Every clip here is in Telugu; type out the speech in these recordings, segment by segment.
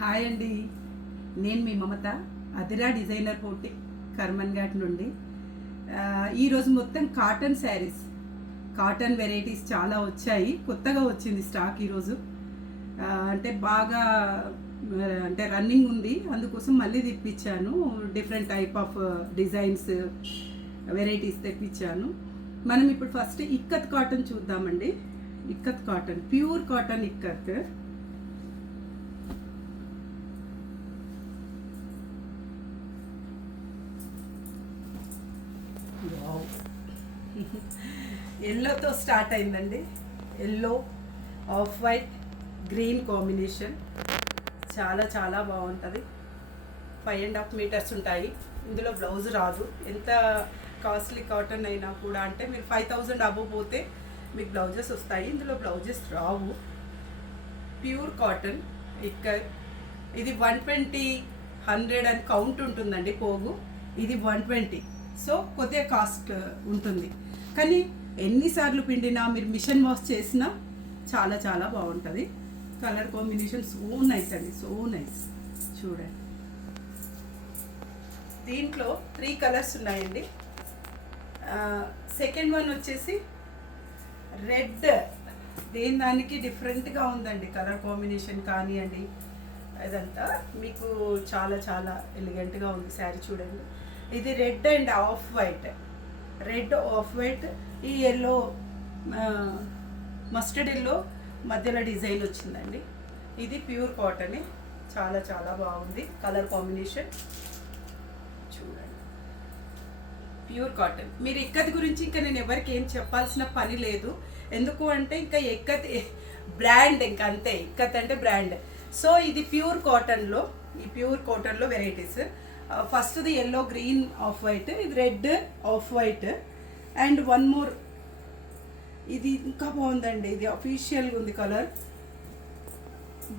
హాయ్ అండి, నేను మీ మమత, అదిరా డిజైనర్ పోటీ కర్మన్ ఘాట్ నుండి. ఈరోజు మొత్తం కాటన్ శారీస్, కాటన్ వెరైటీస్ చాలా వచ్చాయి. కొత్తగా వచ్చింది స్టాక్ ఈరోజు. అంటే బాగా అంటే రన్నింగ్ ఉంది, అందుకోసం మళ్ళీ తెప్పించాను. Different type of designs varieties తెప్పించాను. మనం ఇప్పుడు ఫస్ట్ ఇక్కత్ కాటన్ చూద్దామండి. Ikat cotton, pure cotton ikat. ఎల్లోతో స్టార్ట్ అయిందండి. Yellow, off white, green combination చాలా చాలా బాగుంటుంది. 5.5 మీటర్స్ ఉంటాయి. ఇందులో బ్లౌజ్ రాదు. ఎంత కాస్ట్లీ కాటన్ అయినా కూడా, అంటే మీరు 5000 అబవ్ పోతే మీకు బ్లౌజెస్ వస్తాయి. ఇందులో బ్లౌజెస్ రావు. ప్యూర్ కాటన్ ఇక్కడ. ఇది 120, 100 అని కౌంట్ ఉంటుందండి పోగు. ఇది 120, సో కొద్దిగా కాస్ట్ ఉంటుంది. కానీ ఎన్నిసార్లు పిండినా, మీరు మిషన్ వాష్ చేసినా చాలా చాలా బాగుంటుంది. కలర్ కాంబినేషన్ సో నైస్ అండి, సో నైస్. చూడండి, దీంట్లో 3 కలర్స్ ఉన్నాయండి. సెకండ్ వన్ వచ్చేసి రెడ్. దానికి డిఫరెంట్గా ఉందండి కలర్ కాంబినేషన్ కానివ్వండి, ఇదంతా మీకు చాలా చాలా ఎలిగెంట్గా ఉంది శారీ. చూడండి, ఇది red and off white. Red, off white, ఈ ఎల్లో, మస్టర్డ్ ఎల్లో మధ్యలో డిజైన్ వచ్చిందండి. ఇది ప్యూర్ కాటనే, చాలా చాలా బాగుంది కలర్ కాంబినేషన్. చూడండి, ప్యూర్ కాటన్. మీరు ఇక్కత్ గురించి ఇంకా నేను ఎవరికి ఏం చెప్పాల్సిన పని లేదు. ఎందుకు అంటే ఇంకా ఇక్కత్ బ్రాండ్, ఇంకా అంతే. ఇక్కత్ అంటే బ్రాండ్. సో ఇది ప్యూర్ కాటన్లో, ఈ ప్యూర్ కాటన్లో వెరైటీస్. ఫస్ట్ది ఎల్లో, గ్రీన్, ఆఫ్ వైట్. ఇది red, off white, and one more. ఇది ఇంకా బాగుందండి. ఇది అఫీషియల్గా ఉంది colour.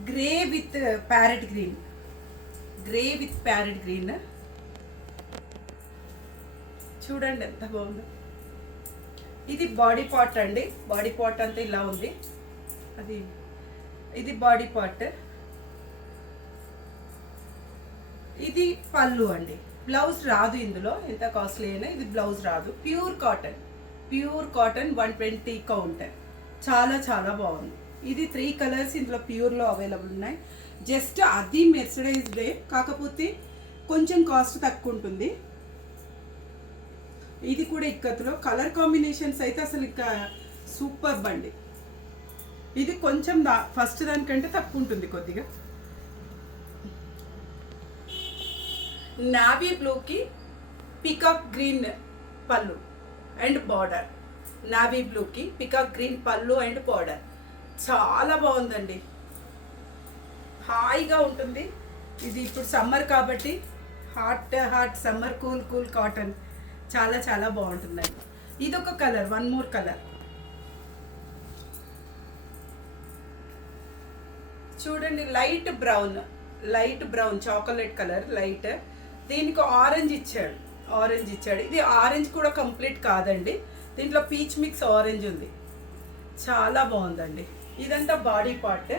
Grey with parrot green. Grey with parrot green. చూడండి ఎంత బాగుంది. ఇది బాడీ పార్ట్ అండి. బాడీ పార్ట్ అంతా ఇలా ఉంది. ఇది బాడీ పార్ట్. ఇది పళ్ళు అండి. బ్లౌజ్ రాదు ఇందులో, ఎంత కాస్ట్లీ అయినా ఇది బ్లౌజ్ రాదు. Pure cotton, pure cotton, 120 count. చాలా చాలా బాగుంది. ఇది 3 కలర్స్ ఇందులో ప్యూర్లో అవైలబుల్ ఉన్నాయి. జస్ట్ అది మెర్సిడైజ్డే, కాకపోతే కొంచెం కాస్ట్ తక్కువ ఉంటుంది. ఇది కూడా ఇక్కత్తులో. కలర్ కాంబినేషన్స్ అయితే అసలు ఇంకా సూపర్ బండి. ఇది కొంచెం ఫస్ట్ దానికంటే తక్కువ ఉంటుంది కొద్దిగా. నావీ బ్లూకి పికాక్ గ్రీన్ పళ్ళు అండ్ బార్డర్. నావీ బ్లూకి పికాక్ గ్రీన్ పళ్ళు అండ్ బార్డర్. చాలా బాగుందండి, హాయిగా ఉంటుంది. ఇది ఇప్పుడు సమ్మర్ కాబట్టి హాట్ సమ్మర్, కూల్ కాటన్ చాలా చాలా బాగుంటుందండి. ఇదొక కలర్, వన్ మోర్ కలర్. చూడండి, light brown chocolate colour, light. దీనికి ఆరెంజ్ ఇచ్చాడు. ఇది ఆరెంజ్ కూడా కంప్లీట్ కాదండి, దీంట్లో పీచ్ మిక్స్ ఆరెంజ్ ఉంది. చాలా బాగుందండి. ఇదంతా బాడీ పార్ట్.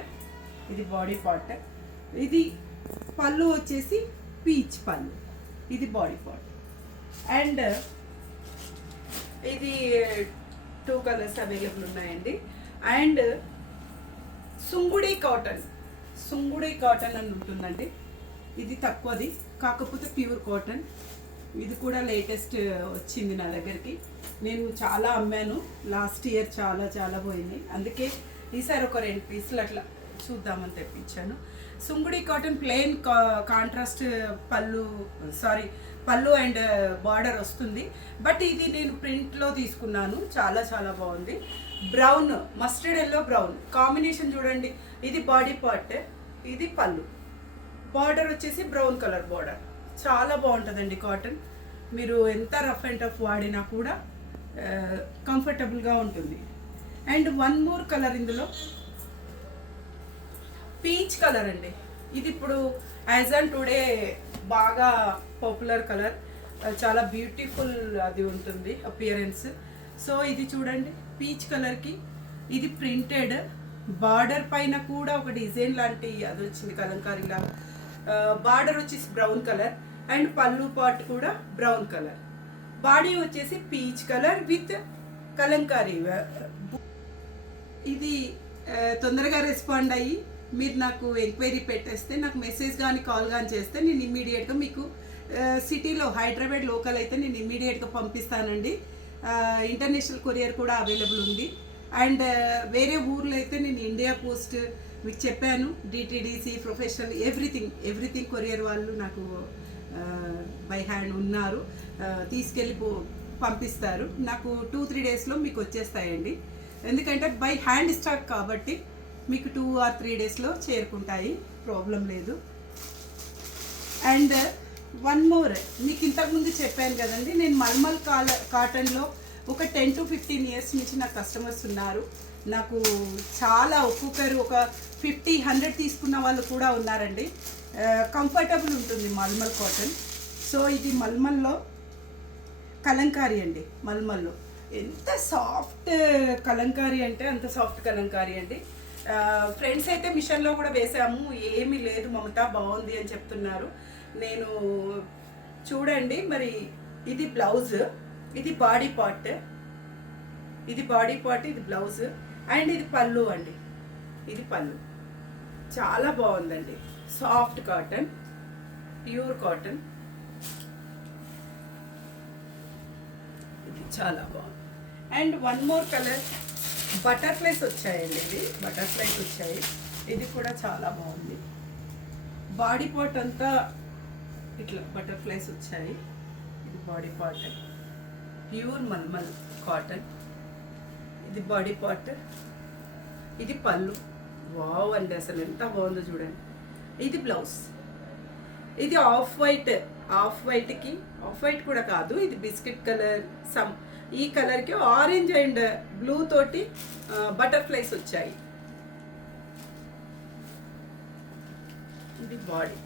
ఇది బాడీ పార్ట్. ఇది పళ్ళు వచ్చేసి పీచ్ పళ్ళు. ఇది బాడీ పార్ట్. అండ్ ఇది 2 కలర్స్ అవైలబుల్ ఉన్నాయండి. అండ్ సుంగుడి కాటన్ అని ఉంటుందండి. ఇది తక్కువది, కాకపోతే ప్యూర్ కాటన్. ఇది కూడా లేటెస్ట్ వచ్చింది నా దగ్గరికి. నేను చాలా అమ్మాను లాస్ట్ ఇయర్, చాలా చాలా పోయింది. అందుకే ఈసారి ఒక 2 పీసులు అట్లా చూద్దామని తెప్పించాను. సుంగుడి కాటన్ ప్లెయిన్ కాంట్రాస్ట్ పళ్ళు అండ్ బార్డర్ వస్తుంది. బట్ ఇది నేను ప్రింట్లో తీసుకున్నాను. చాలా చాలా బాగుంది. Brown, mustard yellow brown combination చూడండి. ఇది బాడీ పార్ట్, ఇది పళ్ళు. బార్డర్ వచ్చేసి బ్రౌన్ కలర్ బార్డర్. చాలా బాగుంటుందండి కాటన్. మీరు ఎంత రఫ్ అండ్ టఫ్ వాడినా కూడా కంఫర్టబుల్గా ఉంటుంది. అండ్ వన్ మోర్ కలర్ ఇందులో పీచ్ కలర్ అండి. ఇది ఇప్పుడు యాజ్ ఆన్ టుడే బాగా పాపులర్ కలర్. చాలా బ్యూటిఫుల్ అది ఉంటుంది అపియరెన్స్. సో ఇది చూడండి, పీచ్ కలర్కి ఇది ప్రింటెడ్ బార్డర్ పైన కూడా ఒక డిజైన్ లాంటి అది వచ్చింది కలంకారీ లాగా. బార్డర్ వచ్చేసి బ్రౌన్ కలర్ అండ్ పళ్ళు పార్ట్ కూడా బ్రౌన్ కలర్. బాడీ వచ్చేసి పీచ్ కలర్ విత్ కలంకారీ. ఇది తొందరగా రెస్పాండ్ అయ్యి మీరు నాకు ఎంక్వైరీ పెట్టేస్తే, నాకు మెసేజ్ కానీ కాల్ కానీ చేస్తే నేను ఇమ్మీడియట్గా మీకు సిటీలో హైదరాబాద్ లోకల్ అయితే నేను ఇమ్మీడియట్గా పంపిస్తానండి. ఇంటర్నేషనల్ కొరియర్ కూడా అవైలబుల్ ఉంది. అండ్ వేరే ఊర్లో అయితే నేను ఇండియా పోస్ట్ మీకు చెప్పాను, డిటిడిసి, ప్రొఫెషనల్, ఎవ్రీథింగ్ కొరియర్ వాళ్ళు నాకు బై హ్యాండ్ ఉన్నారు, తీసుకెళ్ళి పంపిస్తారు. నాకు 2-3 డేస్లో మీకు వచ్చేస్తాయండి. ఎందుకంటే బై హ్యాండ్ స్టాక్ కాబట్టి మీకు 2 or 3 డేస్లో చేరుకుంటాయి, ప్రాబ్లం లేదు. అండ్ వన్ మోర్, మీకు ఇంతకుముందు చెప్పాను కదండి, నేను మల్మల్ కాటన్లో ఒక 10 to 15 ఇయర్స్ నుంచి నాకు కస్టమర్స్ ఉన్నారు. నాకు చాలా ఒక్కొక్కరు ఒక 50-100 తీసుకున్న వాళ్ళు కూడా ఉన్నారండి. కంఫర్టబుల్ ఉంటుంది మల్మల్ కాటన్. సో ఇది మల్మల్లో కలంకారీ అండి. మల్మల్లో ఎంత సాఫ్ట్ కలంకారీ అంటే అంత సాఫ్ట్ కలంకారీ అండి. ఫ్రెండ్స్ అయితే మిషన్లో కూడా వేసాము, ఏమీ లేదు మమత, బాగుంది అని చెప్తున్నారు. నేను చూడండి మరి, ఇది బ్లౌజ్, ఇది బాడీ పార్ట్, ఇది బ్లౌజ్ అండ్ ఇది పళ్ళు అండి. ఇది పళ్ళు చాలా బాగుందండి. సాఫ్ట్ కాటన్, ప్యూర్ కాటన్, ఇది చాలా బాగుంది. And one more colour, butterflies వచ్చాయండి. ఇది బటర్ఫ్లైస్ వచ్చాయి, ఇది కూడా చాలా బాగుంది. బాడీ పార్ట్ అంతా ఇట్లా బటర్ఫ్లైస్ వచ్చాయి. ఇది body part, pure malmal cotton. ఇది బాడీ పార్ట్, ఇది పళ్ళు. వావ్ అండి, అసలు ఎంత బాగుందో చూడండి. ఇది బ్లౌజ్, ఇది ఆఫ్ వైట్కి ఆఫ్ వైట్ కూడా కాదు, ఇది బిస్కెట్ కలర్, ఈ కలర్కి ఆరెంజ్ అండ్ బ్లూ తోటి బటర్ఫ్లైస్ వచ్చాయి. ఇది బాడీ,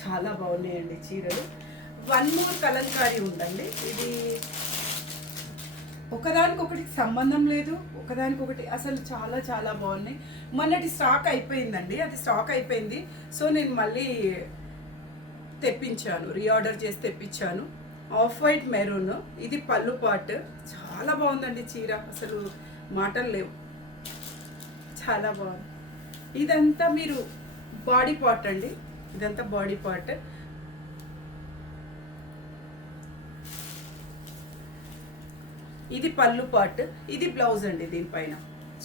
చాలా బాగున్నాయండి చీరలు. వన్ మోర్ కలంకారీ ఉందండి. ఇది ఒకదానికొకటి సంబంధం లేదు, ఒకదానికొకటి అసలు చాలా చాలా బాగున్నాయి. మొన్నటి స్టాక్ అయిపోయిందండి, అది స్టాక్ అయిపోయింది. సో నేను మళ్ళీ తెప్పించాను, రీఆర్డర్ చేసి తెప్పించాను. ఆఫ్ వైట్ మెరూన్, ఇది పళ్ళు పార్ట్. చాలా బాగుందండి చీర, అసలు మాటలు లేవు, చాలా బాగుంది. ఇదంతా మీరు బాడీ పార్ట్ అండి, ఇదంతా బాడీ పార్ట్. ఇది పళ్ళు పార్ట్, ఇది బ్లౌజ్ అండి. దీనిపైన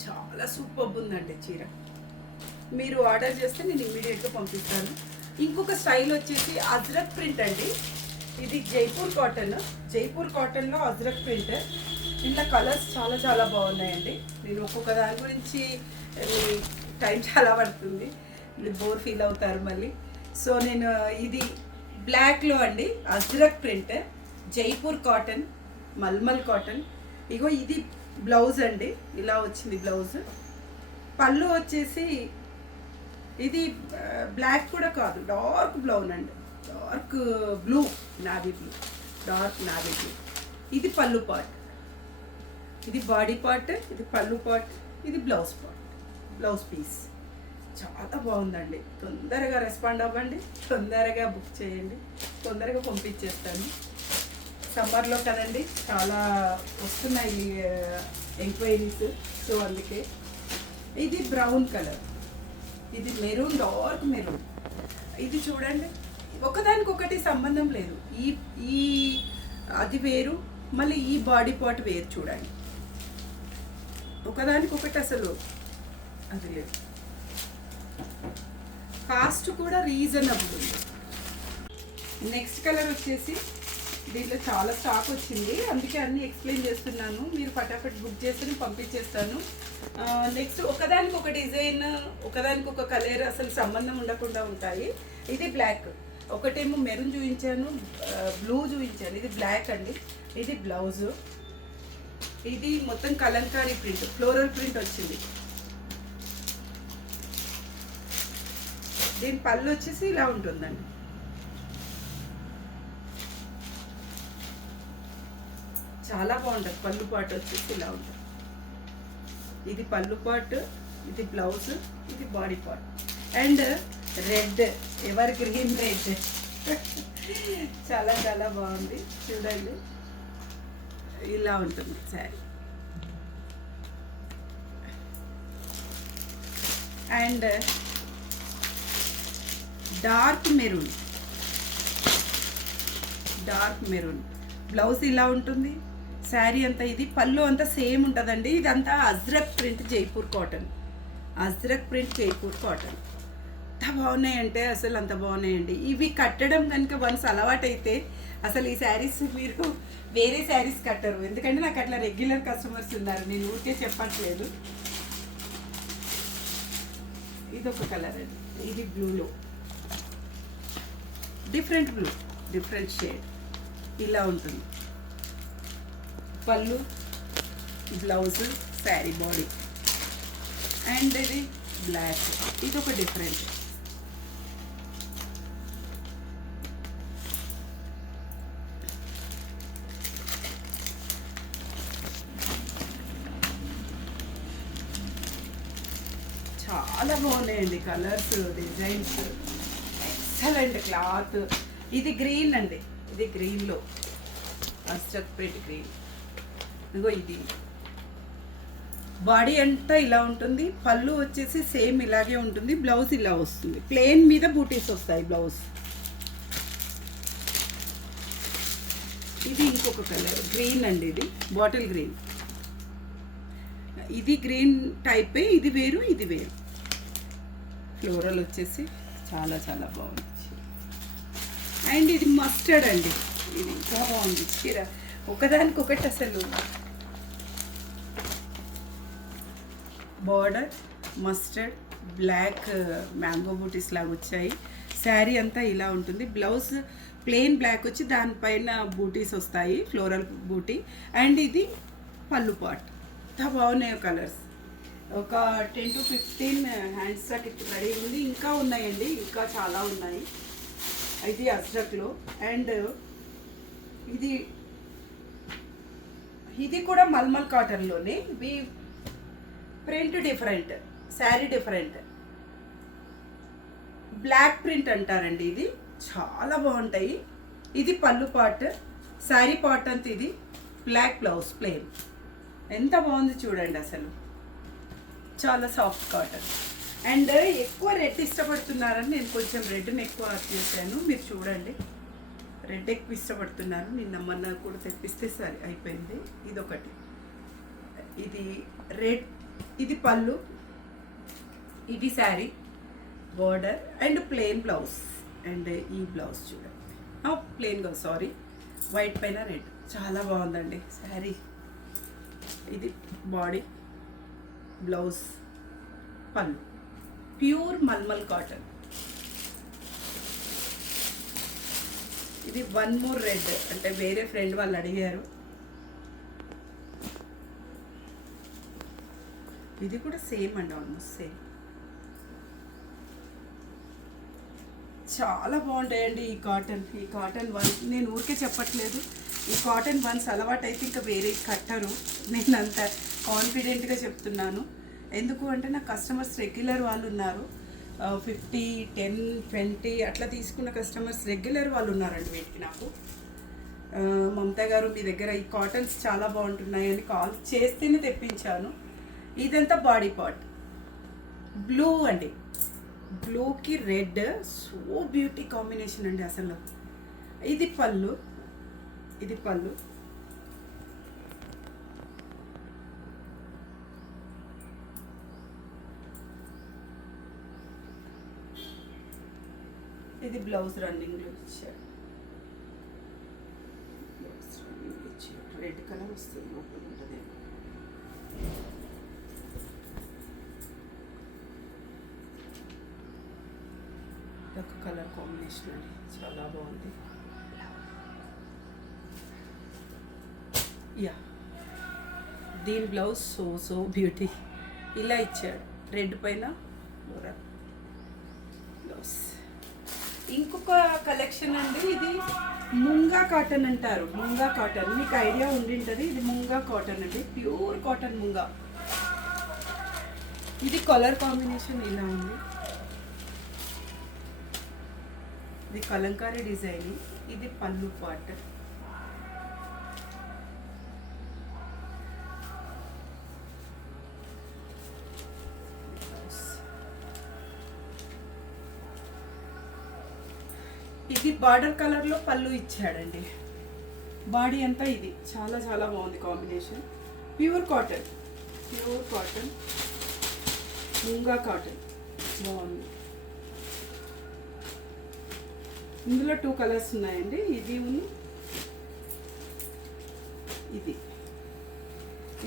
చాలా సూపర్ ఉందండి చీర. మీరు ఆర్డర్ చేస్తే నేను ఇమ్మీడియట్గా పంపిస్తాను. ఇంకొక స్టైల్ వచ్చేసి అజ్రక్ ప్రింట్ అండి. ఇది జైపూర్ కాటన్లో అజ్రక్ ప్రింట్. ఇలా కలర్స్ చాలా చాలా బాగున్నాయండి. నేను ఒక్కొక్క దాని గురించి టైం చాలా పడుతుంది, బోర్ ఫీల్ అవుతారు మళ్ళీ. సో నేను ఇది బ్లాక్లో అండి, Ajrak print, Jaipur cotton, mulmul cotton. ఇగో ఇది బ్లౌజ్ అండి, ఇలా వచ్చింది బ్లౌజ్. పళ్ళు వచ్చేసి ఇది బ్లాక్ కూడా కాదు, డార్క్ బ్రౌన్ అండి, dark blue, navy blue, dark navy blue. ఇది పళ్ళు పార్ట్, ఇది బాడీ పార్ట్, ఇది పళ్ళు పార్ట్, ఇది బ్లౌజ్ పార్ట్, బ్లౌజ్ పీస్. చాలా బాగుందండి. తొందరగా రెస్పాండ్ అవ్వండి, తొందరగా బుక్ చేయండి, తొందరగా పంపించేస్తాను. సమ్మర్లో కదండి చాలా వస్తున్నాయి ఎంక్వైరీస్, సో అందుకే. ఇది బ్రౌన్ కలర్, ఇది మెరూన్, డార్క్ మెరూన్. ఇది చూడండి, ఒకదానికొకటి సంబంధం లేదు. ఈ అది వేరు, మళ్ళీ ఈ బాడీ పార్ట్ వేరు. చూడండి, ఒకదానికొకటి అసలు అది లేదు. కాస్ట్ కూడా రీజనబుల్ ఉంది. నెక్స్ట్ కలర్ వచ్చేసి దీంట్లో చాలా స్టాక్ వచ్చింది, అందుకే అన్నీ ఎక్స్ప్లెయిన్ చేస్తున్నాను. మీరు ఫటాఫట్ బుక్ చేసి పంపించేస్తాను. నెక్స్ట్ ఒకదానికి ఒక డిజైన్, ఒకదానికి ఒక కలర్, అసలు సంబంధం ఉండకుండా ఉంటాయి. ఇది బ్లాక్, ఒకటేమో మెరూన్ చూపించాను, బ్లూ చూపించాను. ఇది బ్లాక్ అండి. ఇది బ్లౌజు, ఇది మొత్తం కలంకారీ ప్రింట్, ఫ్లోరల్ ప్రింట్ వచ్చింది. దీని పళ్ళు వచ్చేసి ఇలా ఉంటుందండి. చాలా బాగుంటుంది. పళ్ళు పాటు వచ్చేసి ఇలా ఉంటుంది. ఇది పళ్ళు పాటు, ఇది బ్లౌజ్, ఇది body part. And red, ever green red. చాలా చాలా బాగుంది చూడండి. ఇలా ఉంటుంది sari. And dark maroon, blouse ఇలా ఉంటుంది. శారీ అంతా ఇది, పళ్ళు అంతా సేమ్ ఉంటుందండి. ఇదంతా అజ్రక్ ప్రింట్ జైపూర్ కాటన్, అంత బాగున్నాయంటే అసలు అంత బాగున్నాయండి. ఇవి కట్టడం కనుక వన్స్ అలవాటైతే అసలు ఈ శారీస్ మీరు వేరే శారీస్ కట్టరు. ఎందుకంటే నాకు అట్లా రెగ్యులర్ కస్టమర్స్ ఉన్నారు, నేను ఊరికే చెప్పట్లేదు. ఇది ఒక కలర్ అండి, ఇది బ్లూలో డిఫరెంట్ షేడ్ ఇలా ఉంటుంది. పళ్ళు, బ్లౌజ్, శారీ బాడీ. అండ్ ఇది బ్లాక్, ఇది ఒక డిఫరెంట్. చాలా బాగున్నాయండి కలర్స్, డిజైన్స్, ఎక్సలెంట్ క్లాత్. ఇది గ్రీన్ అండి, ఇది గ్రీన్లో అస్ట్రక్ ప్రింట్ గ్రీన్. ఇదిగో ఇది బాడీ అంతా ఇలా ఉంటుంది. పళ్ళు వచ్చేసి సేమ్ ఇలాగే ఉంటుంది. బ్లౌజ్ ఇలా వస్తుంది, ప్లెయిన్ మీద బూటీస్ వస్తాయి బ్లౌజ్. ఇది ఇంకొక కలర్ గ్రీన్ అండి, ఇది బాటిల్ గ్రీన్. ఇది గ్రీన్ టైపే, ఇది వేరు ఇది వేరు. ఫ్లోరల్ వచ్చేసి చాలా చాలా బాగుంది. అండ్ ఇది మస్టర్డ్ అండి, ఇది ఇంకా బాగుంది చీర, ఒకదానికొకటి అసలు. బార్డర్ మస్టర్డ్, బ్లాక్ మ్యాంగో బూటీస్ లాగా వచ్చాయి. శారీ అంతా ఇలా ఉంటుంది. బ్లౌజ్ ప్లెయిన్ బ్లాక్ వచ్చి దానిపైన బూటీస్ వస్తాయి, ఫ్లోరల్ బూటీ. అండ్ ఇది పళ్ళు పార్ట్. ఎంత బాగున్నాయో కలర్స్. ఒక 10 to 15 హ్యాండ్స్ దాకా ఇప్పుడు రెడీ ఉంది. ఇంకా ఉన్నాయండి, ఇంకా చాలా ఉన్నాయి. ఇది అజ్రక్లో. అండ్ ఇది కూడా మల్మల్ కాటన్లోనే. ఇవి print different, sari different, block print అంటారండి. ఇది చాలా బాగుంటాయి. ఇది పళ్ళు పార్ట్, శారీ పార్ట్ అంతా. ఇది బ్లాక్ బ్లౌజ్ ప్లెయిన్. ఎంత బాగుంది చూడండి అసలు, చాలా సాఫ్ట్ కాటన్. అండ్ ఎక్కువ రెడ్ ఇష్టపడుతున్నారని నేను కొంచెం రెడ్ని ఎక్కువ చేశాను. మీరు చూడండి, రెడ్ ఎక్కువ ఇష్టపడుతున్నారు. నిన్న మొన్న కూడా తెప్పిస్తే సరే అయిపోయింది. ఇదొకటి, ఇది రెడ్, ఇది పళ్ళు, ఇది sari border and plain blouse. And ఈ బ్లౌజ్ చూడండి, ప్లెయిన్గా సారీ, వైట్ పైన రెడ్. చాలా బాగుందండి శారీ. ఇది బాడీ, బ్లౌజ్, పళ్ళు, ప్యూర్ మల్మల్ కాటన్. ఇది వన్ మోర్ రెడ్, అంటే వేరే ఫ్రెండ్ వాళ్ళు అడిగారు. ఇది కూడా సేమ్ అండి, ఆల్మోస్ట్ సేమ్. చాలా బాగుంటాయండి ఈ కాటన్ వన్స్. నేను ఊరికే చెప్పట్లేదు, ఈ కాటన్ వన్స్ అలవాటు అయితే ఇంకా వేరే కట్టరు. నేను అంత కాన్ఫిడెంట్గా చెప్తున్నాను. ఎందుకు అంటే నా కస్టమర్స్ రెగ్యులర్ వాళ్ళు ఉన్నారు. 50, 10, 20 అట్లా తీసుకున్న కస్టమర్స్ రెగ్యులర్ వాళ్ళు ఉన్నారండి వీటికి. నాకు మమతా గారు మీ దగ్గర ఈ కాటన్స్ చాలా బాగుంటున్నాయని కాల్ చేస్తేనే తెప్పించాను. ఇదంతా బాడీ పార్ట్, బ్లూ అండి, బ్లూకి రెడ్, సో బ్యూటీ కాంబినేషన్ అండి అసలు. ఇది పళ్ళు, ఇది పళ్ళు, ఇది బ్లౌజ్ రన్నింగ్లో ఇచ్చాడు. రెడ్ కలర్ వస్తుంది, లోపల ఉంటుంది. ఒక కలర్ కాంబినేషన్ అండి, చాలా బాగుంది. యా, దీని బ్లౌజ్ సో బ్యూటీ ఇలా ఇచ్చాడు, రెడ్ పైన బ్లౌజ్. ఇంకొక కలెక్షన్ అండి, ఇది ముంగా కాటన్ అంటారు. ముంగా కాటన్ మీకు ఐడియా ఉండింటుంది. ఇది ముంగా కాటన్ అండి, ప్యూర్ కాటన్ ముంగా. ఇది కలర్ కాంబినేషన్ ఇలా ఉంది. ఇది కలంకారీ డిజైన్. ఇది పళ్ళు పార్ట్. ఇది బార్డర్ కలర్లో పళ్ళు ఇచ్చాడండి. బాడీ అంతా ఇది చాలా చాలా బాగుంది combination. Pure cotton munga cotton బాగుంది. ఇందులో 2 కలర్స్ ఉన్నాయండి. ఇది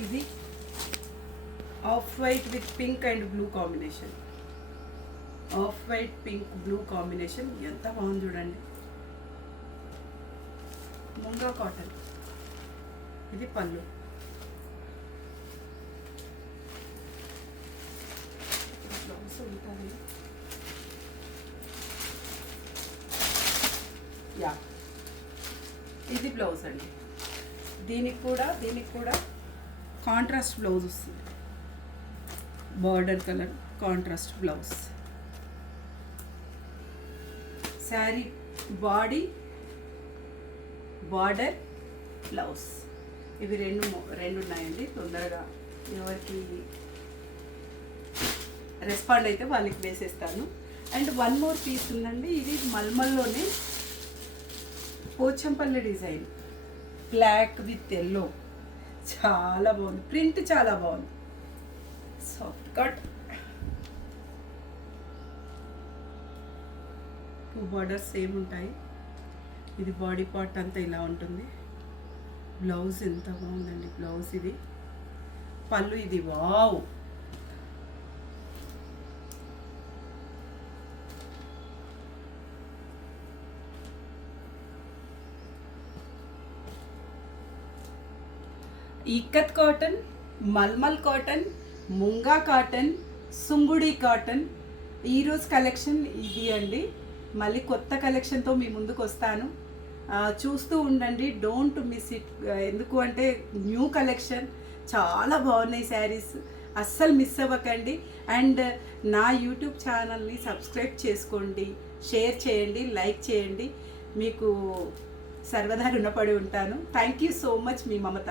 ఇది off white with pink and blue combination. Off white pink blue combination ఎంత బాగుంది చూడండి. ముంగా కాటన్. ఇది పళ్ళు. బ్లౌజ్ ఉంటుంది. యా, ఇది బ్లౌజ్ అండి. దీనికి కూడా కాంట్రాస్ట్ బ్లౌజ్ వస్తుంది. Border colour contrast blouse. Sari body border blouse. ఇవి రెండు ఉన్నాయండి. తొందరగా ఎవరికి రెస్పాండ్ అయితే వాళ్ళకి వేసేస్తాను. అండ్ 1 మోర్ పీస్ ఉందండి. ఇది మల్మల్లోనే Pochampally design. Black with yellow. చాలా బాగుంది. ప్రింట్ చాలా బాగుంది. Soft cut. 2 బార్డర్స్ సేమ్ ఉంటాయి. ఇది బాడీ పార్ట్ అంతా ఇలా ఉంటుంది. బ్లౌజ్ ఎంత బాగుందండి. బ్లౌజ్ ఇది. పళ్ళు ఇది. Wow, ikkat cotton, mulmul cotton, munga cotton, sungudi cotton. ఈరోజు కలెక్షన్ ఇది అండి. మళ్ళీ కొత్త కలెక్షన్తో మీ ముందుకు వస్తాను. చూస్తూ ఉండండి. Don't miss it. ఎందుకు అంటే న్యూ కలెక్షన్ చాలా బాగున్నాయి శారీస్. అస్సలు మిస్ అవ్వకండి. అండ్ నా యూట్యూబ్ ఛానల్ని సబ్స్క్రైబ్ చేసుకోండి, షేర్ చేయండి, లైక్ చేయండి. మీకు సర్వదా రుణపడి ఉంటాను. Thank you so much. Me Mamata.